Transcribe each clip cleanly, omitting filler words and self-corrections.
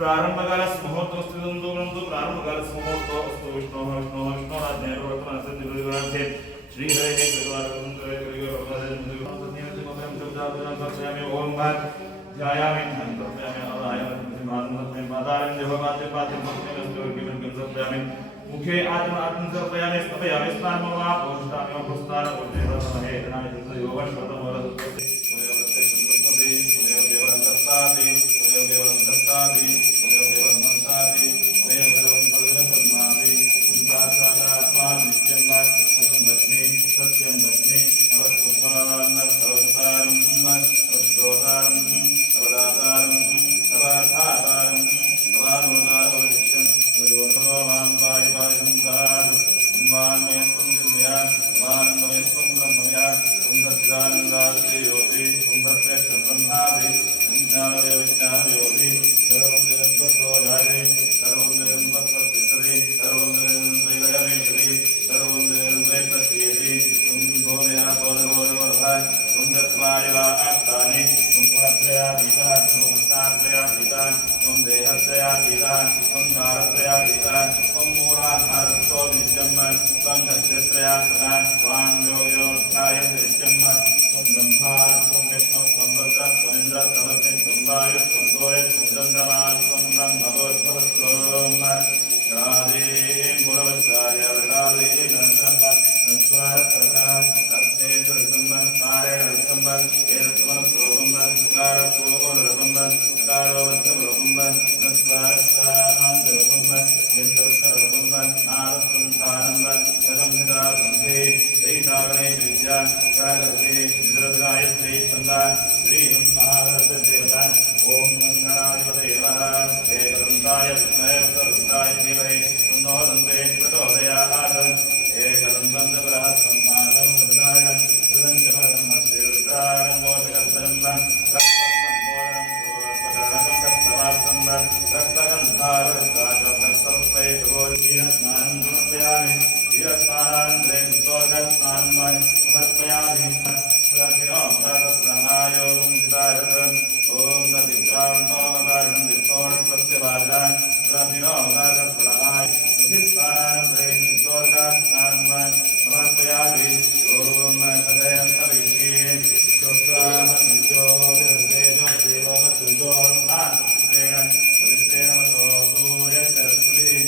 प्रारंभकाल मुहूर्तस्तु प्रारंभकाल मुहूर्तस्तु विष्णु विष्णु विष्णुराज्ञे श्री हरे ओम ध्यायामि मुखे आत्म आत्म समर्पयामि समर्पयामि स्नानमवा पोषामि पुस्तान उद्देवसमहे गणामि योगश्वतमवरस्ते स्वयवस्ते संतुष्टि स्वयं देवरन्तस्तादि स्वयं देवरन्तस्तादि स्वयं देवरन्तस्तादि स्वयं सर्वं पदवन्मादि संसारात्मा नित्यं वा सत्यं वच्मि अवस्पुष्पान् अवसारं अवश्रोतारं अवदातारं अवाधातारं अवानोदारवनित्यं वदोर्भवां वायुवायुं सहार उन्वान्मयस्वं जिन्मया वान्मयस्वं ब्रह्मया संसत्सानन्दास्ते योति संसत्यक्षं ब्रह्मादि विज्ञानदेव विज्ञानयोति सर्वं जगन्मत्तो जायते सर्वं जगन्मत्तस्तिष्ठति सर्वं जगन्मयलयमेषति सर्वं जगन्मयप्रतीयति भोमया बोधबोधवर्धा सुन्दत्वायवा आप्तानि सुम्पत्रयातीता सुमस्तात्रयातीता सुं देहत्रयातीता सुं कालत्रयातीता सुं मूलाधारस्थो नित्यं त्वं दक्षत्रयात्मना त्वां योगिनोत्थाय नित्यं त्वं ब्रह्मा त्वं विष्णु त्वं रुद्रः त्वमिन्द्रः त्वमग्निः त्वं वायुः त्वं सूर्यः त्वं चन्द्रमा त्वं ब्रह्मभूर्भुवस्त्वं राधे पुरवत्साय वरदादे नन्दनं नस्वारप्रधान अस्ते सुरसंबं पारेण विसंबं एतत्समनस्रोबं कारकोरबं कारोवत्समरोबं नस्वारस्तान्तरोबं विन्दवत्सरोबं नारसंधानं सगंधिदासंधे श्रीसागरे विद्या कागते निद्रगायत्री छन्दा श्रीमन्महारथदेवता ओम गणाधिपतये नमः एकदन्ताय विद्महे वक्रतुण्डाय धीमहि तन्नो दन्ते प्रचोदयात् एकदन्तं च बृहत्सम्मानं वदनायणं हृदं च परमस्य रुद्राणं मोचकर्तनं रक्तसम्पूर्णं रक्तवासं रक्तगन्धारक्ताचं रक्तस्वैतगोल्यस्नानं समर्पयामि धीरस्नानानन्तरे स्वर्गस्नानं समर्पयामि योगं चिदारतम् ओम नदित्रावणोमकारणं दिक्तोणस्य वाजान् प्रतिनोमकाकस्पृहाय सुचित्तानन्दे सुत्वर्गास्नानं समर्पयामि ओम सदयं सविष्ये शुक्रामनित्यो विरन्तेजो देवमत्रिजो स्नात्रेण पवित्रेण मतो सूर्यस्य रश्मिभिः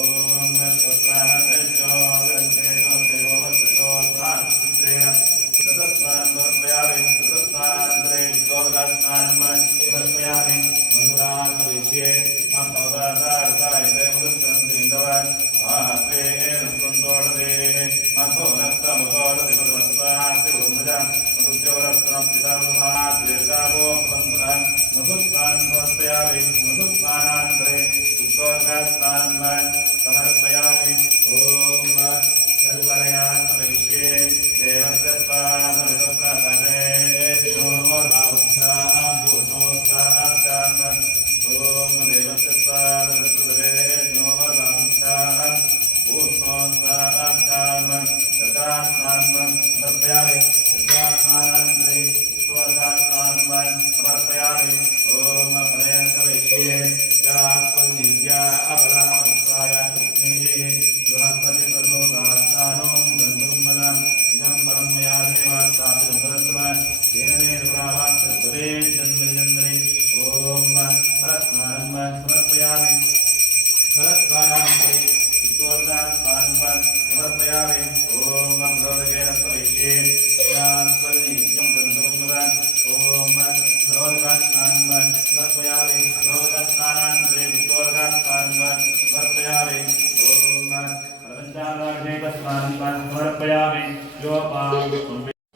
ओम शुक्रामनित्यो विरन्तेजो देवमत्रिजो स्नात्रेण तदस्नानं समर्पयामि तदस्नानानन्तरे विद्योर्गास्नानं समर्पयामि मधुरासविष्ये मत्पदार्थाय देवदुष्टन्तीन्दवन् महात्वेन सन्तोषदेः मथो नक्तमुतोषधि मधुमत्पास्ति ब्रह्मजान् मधुद्योरक्तनप्तितमहाद्यर्गावो भवन्तः मधुस्नानं समर्पयामि मधुस्नानानन्तरे विद्योर्गास्नानं समर्पयामि ॐ सर्वरयान्विष्ये देवस्य स्वानविदप्रसने शोर्भावुभ्यां पूर्णोत्साहाभ्याम् ॐ देवस्य स्वानविदप्रसने शोर्भावुभ्यां पूर्णोत्साहाभ्याम् तदास्नानं समर्पयामि तदास्नानानन्तरे स्वर्गास्नानं समर्पयामि ॐ प्रयन्तविष्ये यास्पन्नित्या अपरामुत्साय कृष्णेः बृहस्पति प्रचोदास्तानों गन्धुं मदम् इदं परं मया देवास्तापितं परस्मः तेन मे दुरावाक्तृतवे जन्मनि ॐ फलस्नानं समर्पयामि फलस्नानानन्तरे विद्योर्गास्नानं समर्पयामि ॐ प्रोदकेन सविष्ये यास्पन्नित्यं गन्धुं मदम् ॐ प्रोदकास्नानं समर्पयामि प्रोदकास्नानानन्तरे विद्योर्गास्नानं समर्पयामि पंचामृतेकस्नानं समर्पयामि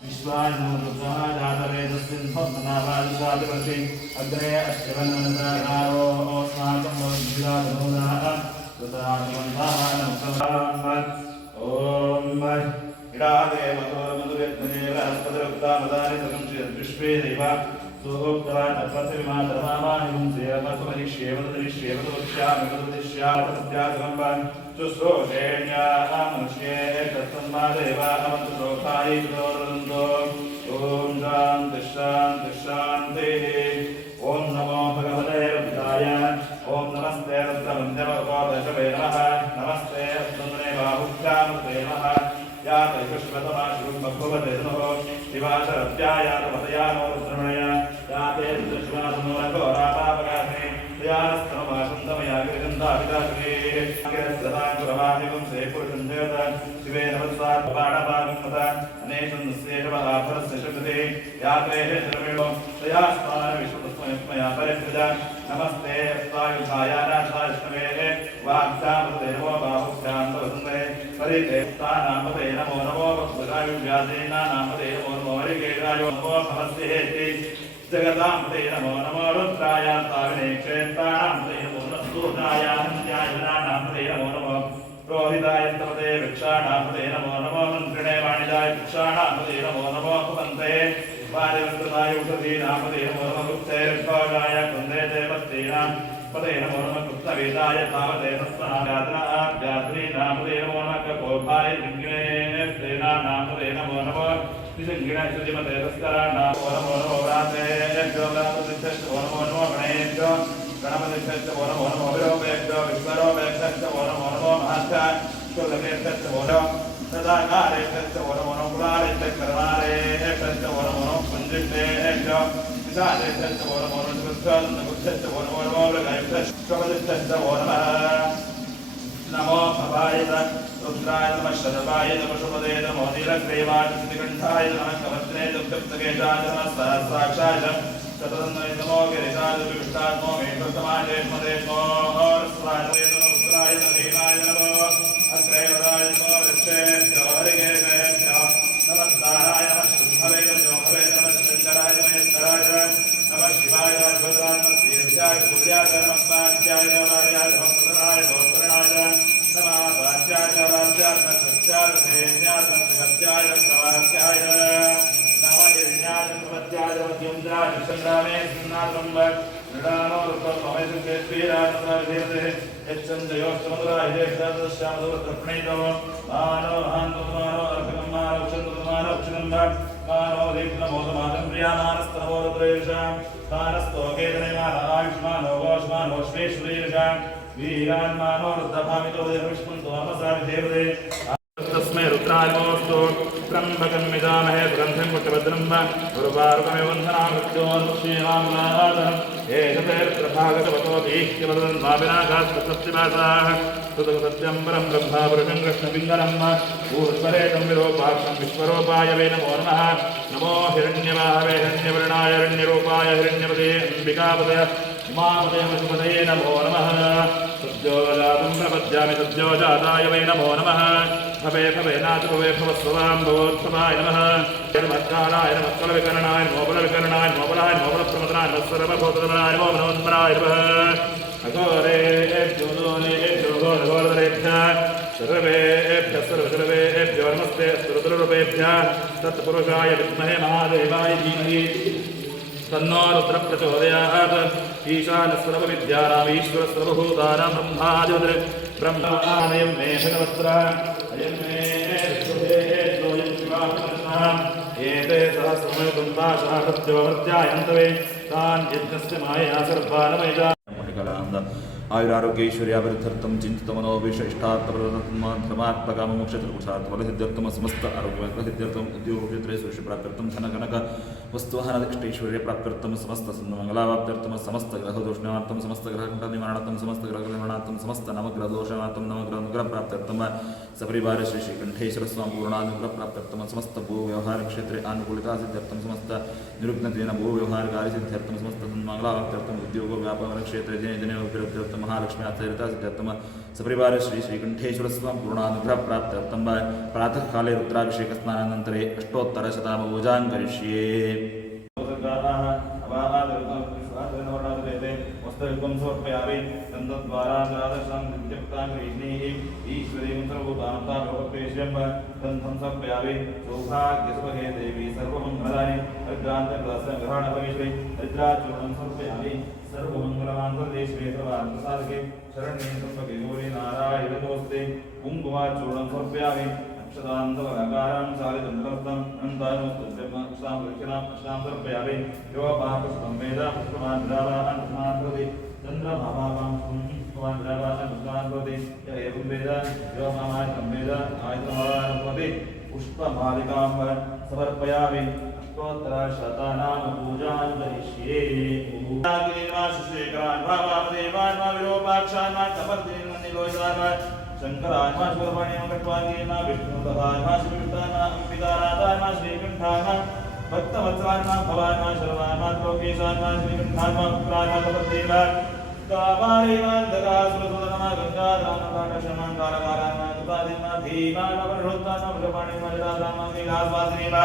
विश्वाय नमः जातवेदस्मिन् भवनावादिसादिवर्षे अग्रे अश्वन्ननतारो अस्माकं विद्याधनोदाः कृतानुबन्धाः नमः ॐ इडादे मधुरमधुरत्मने बृहस्पतिरुक्तामदानि सकं विश्वे देवा सूक्तवान् तत्पतिमातरमामानिं सेवकसुमनिष्येवदुष्यामिवदुष्यामत्यासम्बान् शुश्रूषेण्यामनुष्ये तत्सन्मादेवामन्तु लोकायितोरन्दो ॐ शान्ति शान्ति शान्तिः ॐ नमो भगवते रुद्राय ॐ नमस्ते रुद्रमन्यवकोदशवे नमः नमस्ते रुद्रमने बाहुभ्यामते नमः या तैकश्वतमाशुं बभुवते नमः शिवाशरत्यायातपतयानो रुद्रमणय या ते रुद्रशिवासमोरघोरापापगामे दयानस्तमवासुन्दमया गिरिगन्धाभिदासुरे गिरस्रताङ्कुरमादिवं से पुरुषं जगत शिवे नमस्वात्पाणपागमत अनेशन्दस्येषवहाफलस्य शब्दते या ते द्रविणो तया स्मानविश्वतस्मया परिप्रजा नमस्ते अस्तायुधायानाथाष्टमे वाक्यामते नमो बाहुभ्यां तवसन्दे परिदेवतानामते नमो नमो वक्तुरायुव्यासेनानामते नमो नमो हरिकेशायो नमो भवस्येति जगदामते नमो नमो रुद्रायान्ताविने क्षेत्राणामते नमो नमस्तूतायान्त्यायुनानामते नमो नमो रोहितायन्तमते वृक्षाणामते नमो नमो मन्त्रिणे वाणिजाय वृक्षाणामते नमो नमो कुपन्ते वारिवस्त्रताय उषधीनामते नमो नमो गुप्तैर्घोषाय कुन्दे देवस्तीनां पते नमो नमः गुप्तवेदाय तावते सत्त्वनागात्रीनामते नमो नमः कपोभाय लिङ्गिनेस्तेनानामते नमो नमः त्रिलिङ्गिणाय सुजिमते तस्कराणामो नमो नमो व्रातेभ्यो व्रातदिभ्यश्चो नमो नमो गणेभ्यो गणपतिभ्यश्चो नमो नमो विरूपेभ्यो विश्वरूपेभ्यश्चो नमो नमो महाभ्यश्चो लभेभ्यश्चो नमो तदाकारेभ्यश्चो नमो नमो कुलारेभ्यश्चो नमो नमो पुञ्जिभ्यश्चो विशालेभ्यश्चो नमो नमो बुद्धश्चो नमो नमो मृगैभ्यश्चो नमः नमो भवाय रुद्राय नमः शतपाय नमः शुभदे नमो नीलग्रीवाय श्रीकण्ठाय नमः कवत्रे दुग्धप्तकेशाय नमः सहस्राक्षाय शततन्वये नमो गिरिजाय विष्टाय नमो मेघतमाय मदे नमो हर्षराय नमो रुद्राय नदीनाय नमो अग्रेवदाय नमो वृक्षेभ्यो हरिकेशेभ्यो नमस्काराय नमः शुद्धवे नमो भवे नमः शङ्कराय महेश्वराय नमः शिवाय अद्भुताय नमः तीर्थाय सूर्याय नमः वाच्याय वार्याय नमः प्रसन्नाय दोत्रणाय नमः वाच्याय वाच्याय सत्याय सेव्याय सत्याय प्रवाच्याय नमः यज्ञाय प्रवत्याय मध्यन्द्राय संग्रामे सुन्नात्रं नृणानो रूपमहेशुकेश्वीराय नमः देवते यच्छन्दयोस्तमदुराय हेक्षादश्यामदुरत्रप्रणीतो मानो हान्तुमानो अर्घकं मानो क्षन्तुमानो क्षणं मानो दीप्तमोदमानं प्रियामानस्तनवो रुद्रेशां मानस्तोकेतने मानो आयुष्मानो गोष्मानो श्वेश्वरीर्षां वीरान्मानो रुद्रभामितो देवविष्णुन्तो अमसामि देवते तस्मै रुद्राय नमोऽस्तु त्र्यम्बकं यजामहे सुगन्धिं पुष्टिवर्धनं उर्वारुकमिव वन्दनामृत्योर्मुक्षीणामुनादम् एतदेर्त्रभागतवतो दीह्यवदन्माविनाशास्त्रसत्यवासाः तदसत्यं परं ब्रह्मापुरुषं कृष्णपिङ्गलम् ऊर्ध्वरेतं विरूपाक्षं विश्वरूपाय वै नमो नमः नमो हिरण्यवाहवे हिरण्यवर्णाय हिरण्यरूपाय हिरण्यपदे अम्बिकापदे उमापदे वसुपदये नमो नमः सद्योजातं प्रपद्यामि सद्योजाताय वै नमो नमः भवे भवेनाथ भवे भवस्ववां भवोत्सवाय नमः नमस्काराय नमः कलविकरणाय नमो बलविकरणाय नमो बलाय नमो बलप्रमदनाय नमः सर्वभूतधर्मणाय नमो मनोन्मनाय नमः अघोरेभ्यो लोलेभ्यो घोरघोरधरेभ्यः सर्वेभ्यः सर्वसर्वेभ्यो नमस्ते स्तुतिरूपेभ्यः तत्पुरुषाय विद्महे महादेवाय धीमहि तन्नो रुद्रः प्रचोदयात् ईशानस्सर्वविद्यानाम् ईश्वरस्सर्वभूतानां ब्रह्मादिवत् ब्रह्माणयं मे भगवत्र अयं मे सुधेयोऽयं शिवात्मनः एते सहस्रमयुगन्ताशः प्रत्योवर्त्यायन्तवे तान् यज्ञस्य मायया सर्वानमयजा आयुरारोग्य ऐश्वर्याभिवृद्ध्यर्थं चिन्तितमनोभिष्टार्थप्रदमात्मकामोक्षत्रपुरुषार्थफलसिद्ध्यर्थं समस्त आरोग्यसिद्ध्यर्थं उद्योगक्षेत्रे सुशिप्राप्त्यर्थं धनकनक वस्तुवाहनदिष्टैश्वर्यप्राप्त्यर्थं समस्त मङ्गलावाप्त्यर्थं समस्त ग्रहदोषनिवार्थं समस्त ग्रहकण्ठनिवारणार्थं समस्त ग्रहनिवारणार्थं समस्त नवग्रहदोषनिवार्थं नवग्रहनुग्रहप्राप्त्यर्थं सपरिवार श्री श्रीकण्ठेश्वरस्वामी पूर्णानुग्रहप्राप्त्यर्थं समस्त भूव्यवहारक्षेत्रे आनुकूलिता सिद्ध्यर्थं समस्त निरुग्नतेन भूव्यवहारकार्यसिद्ध्यर्थं समस्त मङ्गलावाप्त्यर्थं उद्योग व्यापारक्षेत्रे जने उपलब्ध्यर्थं महालक्ष्मी आचरिता सिद्ध्यर्थं सपरिवार श्री श्रीकण्ठेश्वरस्वामी पूर्णानुग्रहप्राप्त्यर्थं प्रातःकाले रुद्राभिषेकस्नानानन्तरे अष्टोत्तरशतमपूजां करिष्ये वस्त्रयुगं समर्पयामि तन्द्वारा द्वादशां विद्युक्तां ईश्वरीं सर्वभूतानां ताभवपेश्यं गन्धं समर्पयामि सौभाग्यसुभगे देवी सर्वमङ्गलानि हरिद्रान्तर्ग्रहणभविष्ये हरिद्राचूर्णं समर्पयामि सर्वमङ्गलमाङ्गल्ये शिवे सर्वार्थसाधके शरण्ये त्र्यम्बके गौरी नारायणि नमोऽस्ते कुङ्कुमाचूर्णं समर्पयामि अक्षतान्तरकारां चालितन्तरम् अनन्तानुस्तुभ्यम् अक्षतां दक्षिणाम् अक्षतां समर्पयामि यो महापुष्पं वेद पुष्पवान् द्रावान् पुष्पान् भवति चन्द्रमाभावां पुष्पवान् द्रावान् पुष्पान् भवति य एवं वेद यो मामायिकं वेद आयतमावान् भवति पुष्पमालिकां समर्पयामि अष्टोत्तरशतानां पूजां करिष्ये शेखरान् भावादेवान् मा विरूपाक्षान् मा कपर्दीन् निलोचान् मा शंकरान् मा शिवपाणिं कट्वाङ्गीन् मा विष्णुतभान् मा शिवयुक्तान् मा अंबिकानाथान् मा श्रीकण्ठान् मा भक्तवत्सलान् मा भवान् मा शर्वान् मा त्रोकेशान् मा श्रीकण्ठान् मा पुत्रान् मा कपर्दीन् मा कामारेवान्धकासुरसुदन मा गङ्गाधामकाटक्षमान् कालकालान् मा कृतादीन् मा धीमान् मा वरुणोत्तान् मा वृषपाणिं मा जटाधान् मा लीलास्वासिनीं मा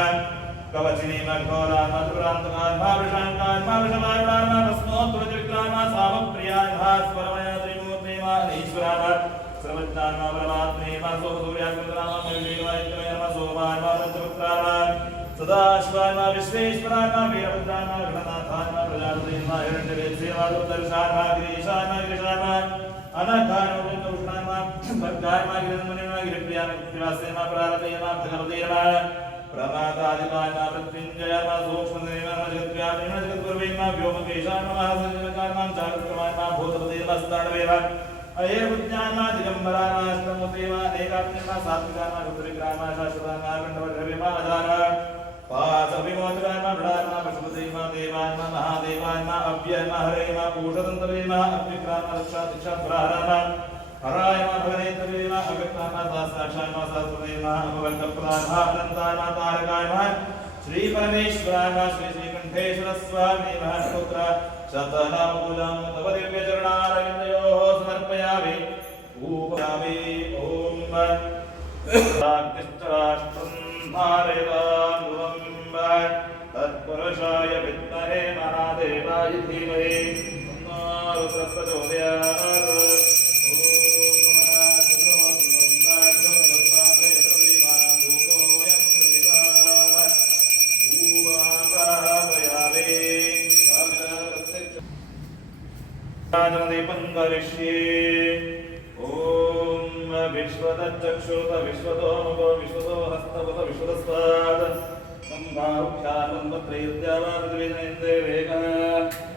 कवचिनी मघोरान् मा त्रिपुरान्तकान् मा वृषाङ्कान् मा वृषभारुणान् मा भस्मोत्तरचरित्रान् मा सामप्रियान् मा स्वरमय त्रिमूर्ते मा ईश्वरान् मा सर्वज्ञान् मा परमात्मे मा सोमसूर्याचन्द्रान् मा विवेकवादित्यमय मा सोमान् मा पञ्चपुत्रान् मा सदाशिवान् मा विश्वेश्वरान् मा वीरभद्रान् मा गणनाथान् मा प्रजापतीन् मा हिरण्यवेत्से मा दुर्दर्शान् मा गिरीशान् मा गिरीशान् मा अनघान् मा पुण्यभूषणान् मा भक्तान् मा गिरिधन्मनिन् मा गिरिप्रियान् मा कृत्तिवासे मा प्रारतये मा भगवते मा प्रमादादिपान् मा मृत्युञ्जयान् मा सूक्ष्मदेवान् मा जगद्व्यापिन् मा जगद्गुरुवेन् मा व्योमकेशान् मा महासञ्जनकान् मा चारुक्रमान् मा भूतपतेन् मा स्ताडवे मा अयर्बुद्ध्यान् मा दिगम्बरान् मा अष्टमूर्ते मा अनेकात्मन् मा सात्विकान् मा रुद्रविग्रहान् मा शाश्वतान् मा अखण्डवज्रवे मा अजानान् पाशविमोचकान् मा मृडान् मा पशुपते मा देवान् मा महादेवान् मा अव्ययन् मा हरे मा पूषदन्तवे मा अव्यक्रान् मा रक्षादिक्षापुराहरान् मा हराय मा भगनेतवे मा अव्यक्तान् मा साक्षान् मा सहस्रदे मा अभवल्कप्रदान् मा अनन्तान् मा तारकान् मा श्रीपरमेश्वरान् मा श्रीकण्ठेश्वर स्वामी मा स्तोत्र शतनामपूजां तव दिव्यचरणारविन्दयोः समर्पयामि पूजयामि ॐ राष्ट्रं धारयतां तत्पुरुषाय विद्महे महादेवाय धीमहि तन्नो रुद्रः प्रचोदयात् दीपं करिष्ये ॐ विश्वतच्चक्षुरुत विश्वतोमुखो विश्वतो हस्तवत विश्वतस्वात् सम्भाव्यान् वन्द्रयत्यावापृथिवीन्द्रे वेगः